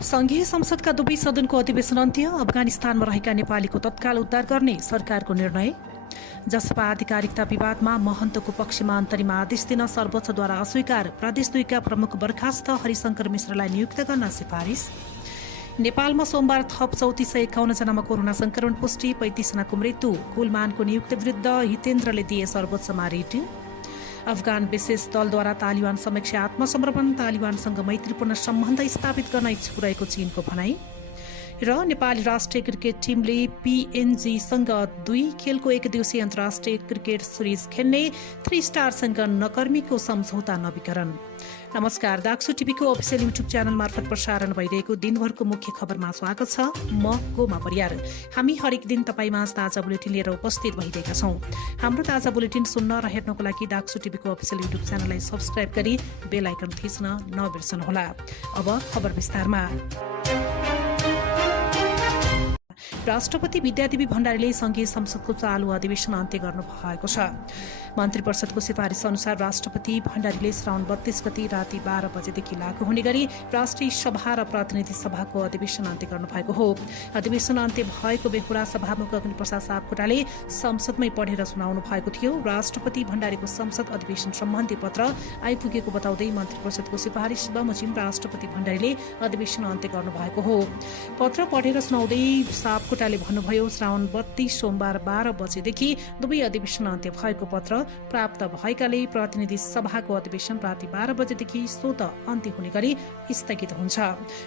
संघीय संसदका दुवै सदनको अधिवेशन अन्त्य। अफगानिस्तानमा रहेका नेपालीको तत्काल उद्धार गर्ने सरकारको निर्णय। जसपा आधिकारिकता विवादमा महन्तको पक्षमा अन्तरिम आदेश दिन सर्वोच्चद्वारा अस्वीकार। प्रदेश 2 का प्रमुख बर्खास्त हरिशंकर मिश्रलाई नियुक्त गर्न सिफारिस। नेपालमा सोमबार थप 3451 जनामा कोरोना संक्रमण पुष्टि, 35 जनाको मृत्यु। कुलमानको नियुक्ति विरुद्ध हितेन्द्रले दिए सर्वोच्चमा रिट। अफगान विशेष दलद्वारा तालिबान समक्ष आत्मसमर्पण। तालिबानसँग मैत्रीपूर्ण सम्बन्ध स्थापित गर्न इच्छुक रहेको चीनको भनाई। र नेपाली राष्ट्रिय क्रिकेट टिमले पीएनजीसँग 2 खेलको एकदिवसीय अन्तर्राष्ट्रिय क्रिकेट सिरिज खेल्ने 3 स्टारसँग नकर्मीको सम्झौता नवीकरण। नमस्कार, दाक्सु टिभीको अफिसियल युट्युब च्यानल मार्फत प्रसारण भइरहेको दिनभरको मुख्य खबरमा स्वागत छ। म गोमा परियार। हामी हरेक दिन तपाईमा ताजा बुलेटिन लिएर उपस्थित भइरहेका छौं। हाम्रो ताजा बुलेटिन सुन्न र हेर्नको लागि दाक्सु टिभीको अफिसियल युट्युब च्यानललाई सब्स्क्राइब गरी बेल आइकन थिच्न नबिर्सनुहोला। अब खबर विस्तारमा। राष्ट्रपति विद्यादेवी भण्डारीले संघीय संसदको चालु अधिवेशन अन्त्य गर्नु भएको छ। मन्त्री परिषदको सिफारिस अनुसार राष्ट्रपति भण्डारीले श्रावण 32 गति राति 12 बजेदेखि लागू हुने गरी राष्ट्रिय सभा र प्रतिनिधि सभाको अधिवेशन अन्त्य गर्नु भएको हो। अधिवेशन अन्त्य भएको बेहुरा सभामुख अग्निप्रसाद सापकोटाले संसदमै पढेर सुनाउनु भएको थियो। राष्ट्रपति भण्डारीको संसद अधिवेशन सम्बन्धी पत्र आइपुगेको बताउँदै मन्त्री परिषदको सिफारिस बमोजिम राष्ट्रपति भण्डारीले अधिवेशन अन्त्य गर्नु भएको हो। पत्र पढेर सुनाउँदै सापकोटाले भन्नुभयो, श्रावण 32 सोमबार 12 बजेदेखि दुवै अधिवेशन अन्त्य भएको पत्र प्राप्त भएकाले प्रतिनिधि सभाको अधिवेशन राति 12 बजेदेखि स्वत अन्त्य हुने गरी स्थगित हुन्छ।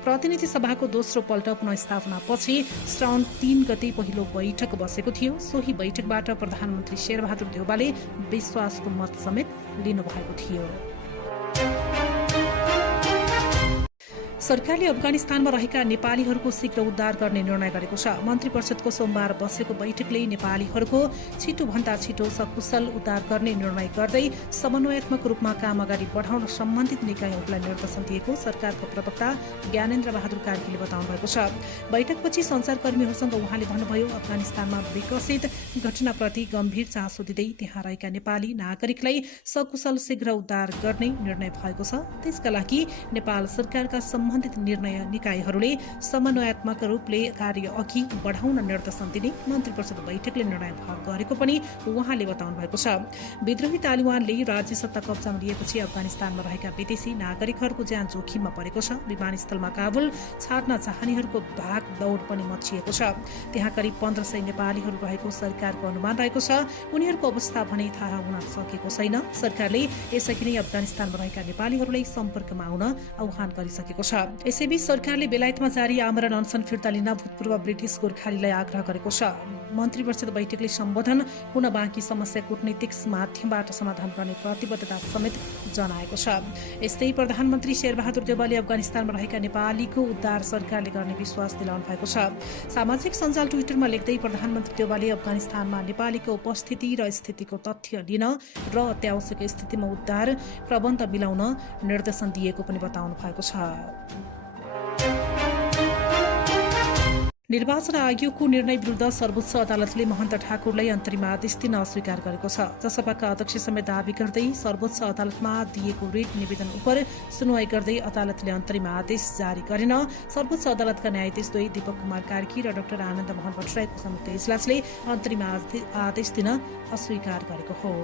प्रतिनिधि सभाको दोस्रो पल्ट पुनःस्थापना पछि श्रावण 3 गते पहिलो बैठक बसेको थियो। सोही बैठकबाट प्रधानमन्त्री शेरबहादुर देउवाले विश्वासको मत समेत लिनुभएको थियो। सरकारले अफगानिस्तानमा रहेका नेपालीहरूको शीघ्र उद्धार गर्ने निर्णय गरेको छ। मन्त्री परिषदको सोमबार बसेको बैठकले नेपालीहरूको छिटोभन्दा छिटो सकुशल उद्धार गर्ने निर्णय गर्दै समन्वयात्मक रूपमा काम अगाडि बढाउन सम्बन्धित निकायहरूलाई निर्देशन दिएको सरकारको प्रवक्ता ज्ञानेन्द्र बहादुर कार्कीले बताउनु भएको छ। बैठकपछि सञ्चारकर्मीहरूसँग उहाँले भन्नुभयो, अफगानिस्तानमा विकसित घटनाप्रति गम्भीर चासो दिँदै त्यहाँ रहेका नेपाली नागरिकलाई सकुशल शीघ्र उद्धार गर्ने निर्णय भएको छ। त्यसका लागि नेपाल सरकारका सम्बन्धित निर्णय निकायहरूले समन्वयात्मक रूपले कार्य अघि बढाउन निर्देशन दिने मन्त्री परिषद बैठकले निर्णय गरेको पनि उहाँले बताउनु भएको छ। विद्रोही तालिबानले राज्य सत्ता कब्जामा लिएपछि अफगानिस्तानमा रहेका विदेशी नागरिकहरूको ज्यान जोखिममा परेको छ। विमानस्थलमा काबुल छाड्न चाहनेहरूको भाग दौड पनि मचिएको छ। त्यहाँ करिब 1500 नेपालीहरू रहेको सरकारको अनुमान रहेको छ। उनीहरूको अवस्था भने थाहा हुन सकेको छैन। सरकारले यसअघि नै अफगानिस्तानमा रहेका नेपालीहरूलाई सम्पर्कमा आउन आह्वान गरिसकेको छ। यसैबीच सरकारले बेलायतमा जारी आमरण अनसन फिर्ता लिन भूतपूर्व ब्रिटिश गोर्खालीलाई आग्रह गरेको छ। मन्त्री परिषद बैठकले सम्बोधन हुन बाँकी समस्या कूटनीतिक माध्यमबाट समाधान गर्ने प्रतिबद्धता समेत जनाएको छ। यस्तै प्रधानमन्त्री शेरबहादुर देउवाले अफगानिस्तानमा रहेका नेपालीको उद्धार सरकारले गर्ने विश्वास दिलाउनु भएको छ। सामाजिक सञ्जाल ट्विटरमा लेख्दै प्रधानमन्त्री देउवाले अफगानिस्तानमा नेपालीको उपस्थिति र स्थितिको तथ्य लिन र अत्यावश्यक स्थितिमा उद्धार प्रबन्ध मिलाउन निर्देशन दिएको पनि बताउनु भएको छ। निर्वाचन आयोगको निर्णय विरुद्ध सर्वोच्च अदालतले महन्त ठाकुरलाई अन्तरिम आदेश दिन अस्वीकार गरेको छ। जसपाका अध्यक्ष समेत दावी गर्दै सर्वोच्च अदालतमा दिएको रिट निवेदन उप सुनवाई गर्दै अदालतले अन्तरिम आदेश जारी गरेन। सर्वोच्च अदालतका न्यायाधीश द्वय दीपक कुमार कार्की र डाक्टर आनन्द मोहन भट्टराईको संयुक्त इजलासले अन्तरिम आदेश दिन अस्वीकार गरेको हो।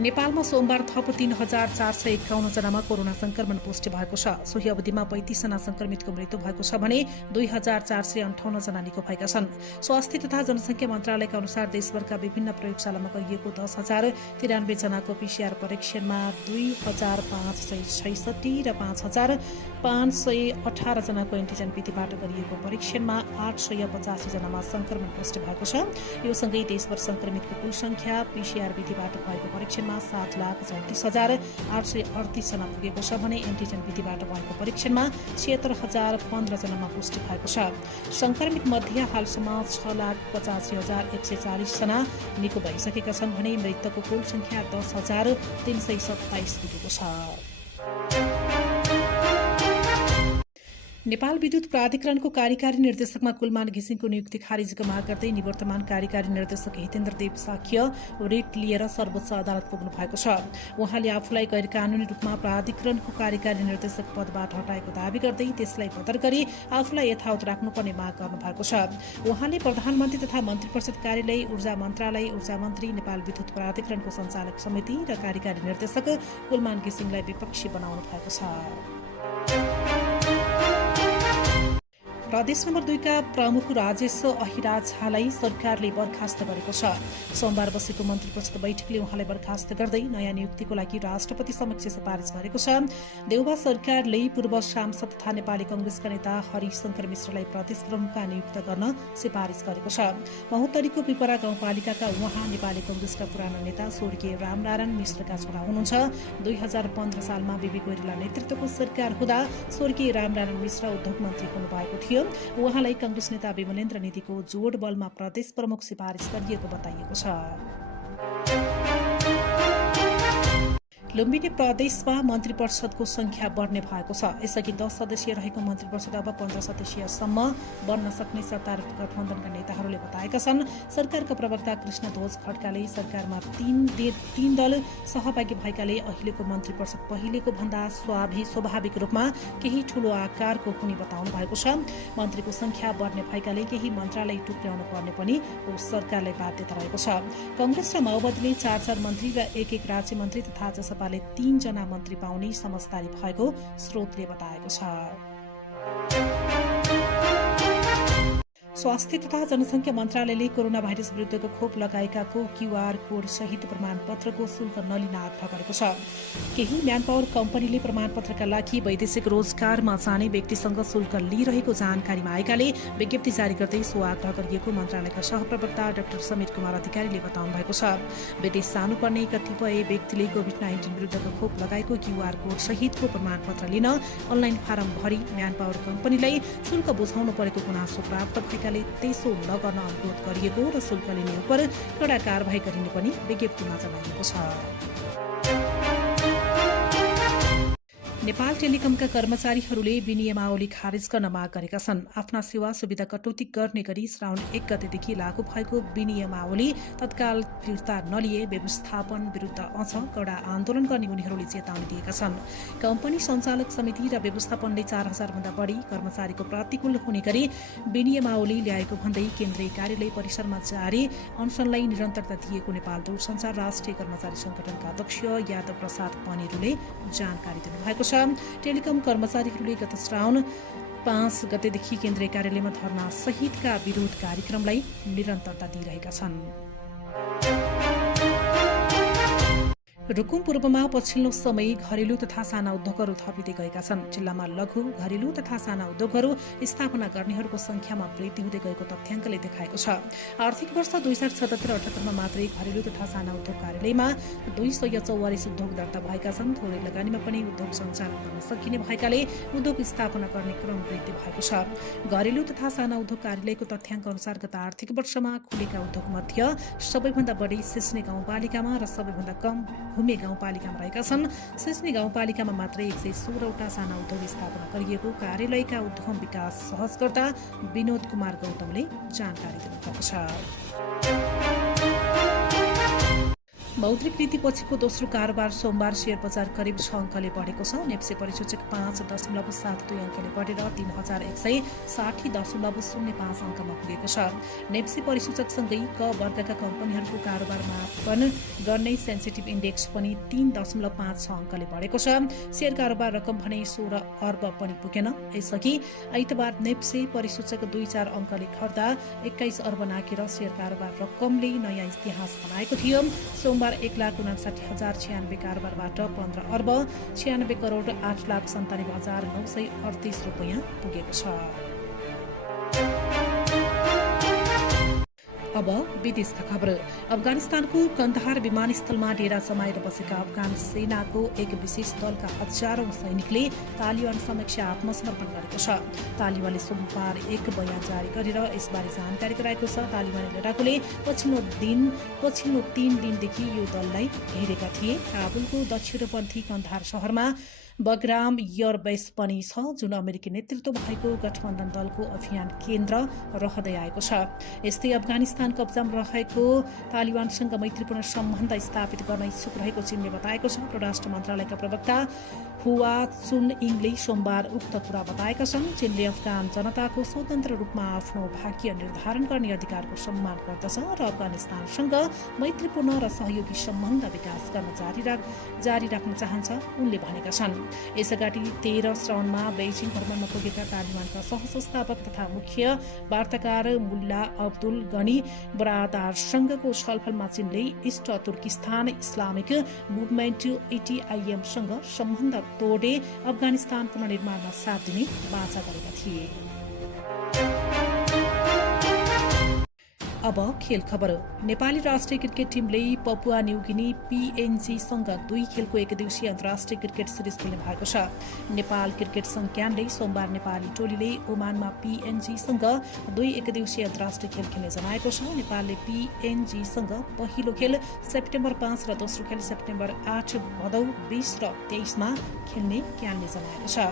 नेपालमा सोमबार थप 3451 जनामा कोरोना संक्रमण पुष्टि भएको छ। सोही अवधिमा 35 जना संक्रमितको मृत्यु भएको छ भने 2458 जना निको भएका छन्। स्वास्थ्य तथा जनसंख्या मन्त्रालयका अनुसार देशभरका विभिन्न प्रयोगशालामा गरिएको 10,093 जनाको पीसीआर परीक्षणमा 2566 र 5518 जनाको एन्टिजन विधिबाट गरिएको परीक्षणमा 885 जनामा संक्रमण पुष्टि भएको छ। यो सँगै देशभर संक्रमितको कुल संख्या पीसीआर विधिबाट भएको परीक्षणमा 7,34,838 जना पुगेको छ भने एन्टिजन विधिबाट भएको परीक्षणमा 76,015 जनामा पुष्टि भएको छ। संक्रमित मध्ये हालसम्म 6,85,140 जना निको भइसकेका छन् भने मृतकको कुल संख्या 10,327 पुगेको छ। नेपाल विद्युत प्राधिकरणको कार्यकारी निर्देशकमा कुलमान घिसिङको नियुक्ति खारिजको माग गर्दै निवर्तमान कार्यकारी निर्देशक हितेन्द्र देव साक्य रिट लिएर सर्वोच्च अदालत पुग्नु भएको छ। उहाँले आफूलाई गैर कानूनी रूपमा प्राधिकरणको कार्यकारी निर्देशक पदबाट हटाएको दावी गर्दै त्यसलाई बदर गरी आफूलाई यथावत राख्नुपर्ने माग गर्नु भएको छ। उहाँले प्रधानमन्त्री तथा मन्त्री परिषद कार्यालय, ऊर्जा मन्त्रालय, ऊर्जा मन्त्री, नेपाल विद्युत प्राधिकरणको सञ्चालक समिति र कार्यकारी निर्देशक कुलमान घिसिङलाई विपक्षी बनाउनु भएको छ। प्रदेश नम्बर 2 का प्रमुख राजेश अहिराज झालाई सरकारले बर्खास्त गरेको छ। सोमबार बसेको मन्त्री परिषद बैठकले उहाँलाई बर्खास्त गर्दै नयाँ नियुक्तिको लागि राष्ट्रपति समक्ष सिफारिस गरेको छ। देउबा सरकारले पूर्व सांसद तथा नेपाली कांग्रेसका नेता हरिशंकर मिश्रलाई प्रदेश प्रमुखका नियुक्त गर्न सिफारिस गरेको छ। महोत्तरीको पिपरा गाउँपालिकाका उहाँ नेपाली कांग्रेसका पुराना नेता स्वर्गीय रामनारायण मिश्रका छोरा हुनुहुन्छ। 2015 सालमा बीबी कोइराला नेतृत्वको सरकार हुँदा स्वर्गीय रामनारायण मिश्र उद्योग मन्त्री हुनुभएको थियो। उहाँलाई कांग्रेस नेता विमलेन्द्र नीतिको जोड बलमा प्रदेश प्रमुख सिफारिस गरिएको बताइएको छ। लुम्बिनी प्रदेशमा मन्त्री परिषदको संख्या बढ्ने भएको छ। यसअघि 10 सदस्यीय रहेको मन्त्री परिषद अब 15 सदस्यसम्म बन्न सक्ने सत्तारूढ गठबन्धनका नेताहरूले बताएका छन्। सरकारका प्रवक्ता कृष्णध्वज खड्काले सरकारमा तीन दल सहभागी भएकाले अहिलेको मन्त्री परिषद पहिलेको भन्दा स्वाभाविक रूपमा केही ठूलो आकारको हुने बताउनु भएको छ। मन्त्रीको संख्या बढ्ने भएकाले केही मन्त्रालय टुक्र्याउनु पर्ने पनि सरकारलाई बाध्यता रहेको छ। कांग्रेस र माओवादीले 4 मन्त्री र 1 राज्य मन्त्री तथा जसपाले 3 जना मन्त्री पाउने समझदारी भएको स्रोतले बताएको छ। स्वास्थ्य तथा जनसंख्या मन्त्रालयले कोरोना भाइरस विरुद्धको खोप लगाएकाको क्यूआर कोड सहित प्रमाणपत्रको शुल्क नलिन आग्रह गरेको छ। केही म्यानपावर कम्पनीले प्रमाणपत्रका लागि वैदेशिक रोजगारमा जाने व्यक्तिसँग शुल्क लिइरहेको जानकारीमा आएकाले विज्ञप्ति जारी गर्दै सो आग्रह गरिएको मन्त्रालयका सहप्रवक्ता डाक्टर समीर कुमार अधिकारीले बताउनु भएको छ। विदेश जानुपर्ने कतिपय व्यक्तिले कोभिड-19 विरुद्धको खोप लगाएको क्यूआर कोड सहितको प्रमाणपत्र लिन अनलाइन फारम भरी म्यानपावर कम्पनीलाई शुल्क बुझाउनु परेको गुनासो प्राप्त भएका त्यसो नगर्न अनुरोध गरिएको र शुल्क लिने उप कडा कारबाही गरिने पनि विज्ञप्तिमा जनाइएको छ। नेपाल टेलिकमका कर्मचारीहरूले विनियमावली खारेज गर्न माग गरेका छन्। आफ्ना सेवा सुविधा कटौती गर्ने गरी श्रावण 1 गतेदेखि लागू भएको विनियमावली तत्काल फिर्ता नलिए व्यवस्थापन विरुद्ध अझ कडा आन्दोलन गर्ने उनीहरूले चेतावनी दिएका छन्। कम्पनी सञ्चालक समिति र व्यवस्थापनले 4000 भन्दा बढी कर्मचारीको प्रतिकूल हुने गरी विनियमावली ल्याएको भन्दै केन्द्रीय कार्यालय परिसरमा जारी अनसनलाई निरन्तरता दिएको नेपाल दूरसञ्चार राष्ट्रिय कर्मचारी संगठनका अध्यक्ष यादव प्रसाद पनेरूले जानकारी दिनुभएको छ। टेलिकम कर्मचारीहरूले गत श्रावण 5 गतेदेखि केन्द्रीय कार्यालयमा धरना सहितका विरोध कार्यक्रमलाई निरन्तरता दिइरहेका छन्। रुकुम पूर्वमा पछिल्लो समय घरेलु तथा साना उद्योगहरू थपिँदै गएका छन्। जिल्लामा लघु, घरेलु तथा साना उद्योगहरू स्थापना गर्नेहरूको संख्यामा वृद्धि हुँदै गएको तथ्याङ्कले देखाएको छ। आर्थिक वर्ष 2077-78 मा मात्रै घरेलु तथा साना उद्योग कार्यालयमा 244 उद्योग दर्ता भएका छन्। थोरै लगानीमा पनि उद्योग सञ्चालन गर्न सकिने भएकाले उद्योग स्थापना गर्ने क्रम वृद्धि भएको छ। घरेलु तथा साना उद्योग कार्यालयको तथ्याङ्क अनुसार गत आर्थिक वर्षमा खुलेका उद्योग मध्ये सबैभन्दा बढी सिस्ने गाउँपालिकामा र सबैभन्दा कम घुमे गाउँपालिकामा रहेका छन्। सिस्ने गाउँपालिकामा मात्रै 116वटा साना उद्योग स्थापना गरिएको कार्यालयका उद्यम विकास सहजकर्ता विनोद कुमार गौतमले जानकारी दिनुभएको छ। मौद्रिक नीति पछिको दोस्रो कारोबार सोमबार शेयर बजार करिब 6 अङ्कले बढेको छ। नेप्से परिसूचक 5.72 अङ्कले बढेर 3160.05 अङ्कमा पुगेको छ। नेप्से परिसूचकसँगै क वर्गका कम्पनीहरूको कारोबार मापन गर्ने सेन्सिटिभ इन्डेक्स पनि 3.56 अङ्कले बढेको छ। शेयर कारोबार रकम भने 16 अर्ब पनि पुगेन। यसअघि आइतबार नेप्से परिसूचक 2-4 अङ्कले घट्दा 21 अर्ब नाकेर शेयर कारोबार रकमले नयाँ इतिहास बनाएको थियो। सोमबार 1,59,096 कारोबारबाट 15 अर्ब 96 करोड 8,97,938 रुपियाँ पुगेको छ। अब विदेशका खबर। अफगानिस्तानको कन्दहार विमानस्थलमा डेरा जमाएर बसेका अफगान सेनाको एक विशेष दलका हजारौं सैनिकले तालिबान समक्ष आत्मसमर्पण गरेको छ। तालिबानले सोमबार एक बयान जारी गरेर यसबारे जानकारी गराएको छ। तालिबानी लडाकुले पछिल्लो 3 दिनदेखि यो दललाई घेरेका थिए। काबुलको दक्षिणपन्थी कन्दहार शहरमा बग्राम एयरबेस पनि छ, जुन अमेरिकी नेतृत्व भएको गठबन्धन दलको अभियान केन्द्र रहँदै आएको छ। यस्तै अफगानिस्तान कब्जामा रहेको तालिबानसँग मैत्रीपूर्ण सम्बन्ध स्थापित गर्न इच्छुक रहेको चीनले बताएको छ। परराष्ट्र मन्त्रालयका प्रवक्ता हुआ चुनइङले सोमबार उक्त कुरा बताएका छन्। चीनले अफगान जनताको स्वतन्त्र रूपमा आफ्नो भाग्य निर्धारण गर्ने अधिकारको सम्मान गर्दछ र अफगानिस्तानसँग मैत्रीपूर्ण र सहयोगी सम्बन्ध विकास गर्न जारी राख्न चाहन्छ, उनले भनेका छन्। यसअगाडि 13 श्रावणमा बेइजिङ भ्रमणमा पुगेका तालिबानका सहसंस्थापक तथा मुख्य वार्ताकार मुल्ला अब्दुल गनी बरादारसँगको छलफलमा चीनले इस्ट तुर्किस्तान इस्लामिक मुभमेन्ट एटिआइएमसँग सम्बन्ध तोडे अफगानिस्तान पुनर्निर्माणमा साथ दिने वाचा गरेका थिए। अब खेल खबर। नेपाली राष्ट्रिय क्रिकेट टिमले पपुवा न्युगिनी PNG-सँग 2 खेलको एकदिवसीय अन्तर्राष्ट्रिय क्रिकेट सिरिज खेल्ने भएको छ। नेपाल क्रिकेट संज्ञानले सोमबार नेपाली टोलीले ओमानमा PNG-सँग 2 एकदिवसीय अन्तर्राष्ट्रिय खेल खेल्ने जनाएको छ। नेपालले PNG-सँग पहिलो खेल सेप्टेम्बर 5 र दोस्रो खेल सेप्टेम्बर 8 भदौ 20 र 23मा खेल्ने क्यानले जनाएको छ।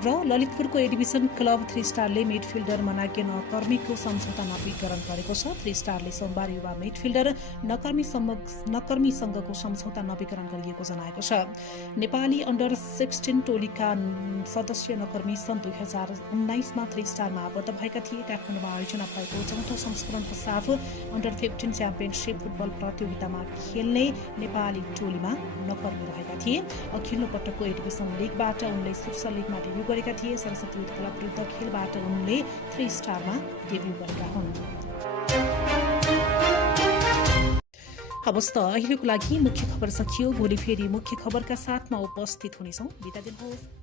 र ललितपुरको ए डिभिजन क्लब 3 स्टारले मिडफिल्डर मनाज्ञ नकर्मीको सम्झौता नवीकरण गरेको छ। 3 स्टारले सोमबार युवा मिडफिल्डर नकर्मीसँगको सम्झौता नवीकरण गरिएको जनाएको छ। नेपाली अन्डर 16 टोलीका सदस्य नकर्मी सन् 2019मा 3 स्टारमा आबद्ध भएका थिए। काठमाडौँमा आयोजना भएको 4औं संस्करणको साफ अन्डर 15 च्याम्पियनसिप फुटबल प्रतियोगितामा खेल्ने नेपाली टोलीमा नकर्मी रहेका थिए। अघिल्लो पटकको ए डिभिजन लिगबाट उनले शीर्ष लिगमा डेब्यू गरेका थिए। सरस्वती युथ क्लब विरुद्ध खेलबाट उनले 3 स्टारमा डेब्यू गरेका हुन्। हवस् त अहिलेको लागि मुख्य खबर सकियो। भोलि फेरि मुख्य खबरका साथमा उपस्थित हुनेछौँ। बिदा दिनुहोस्।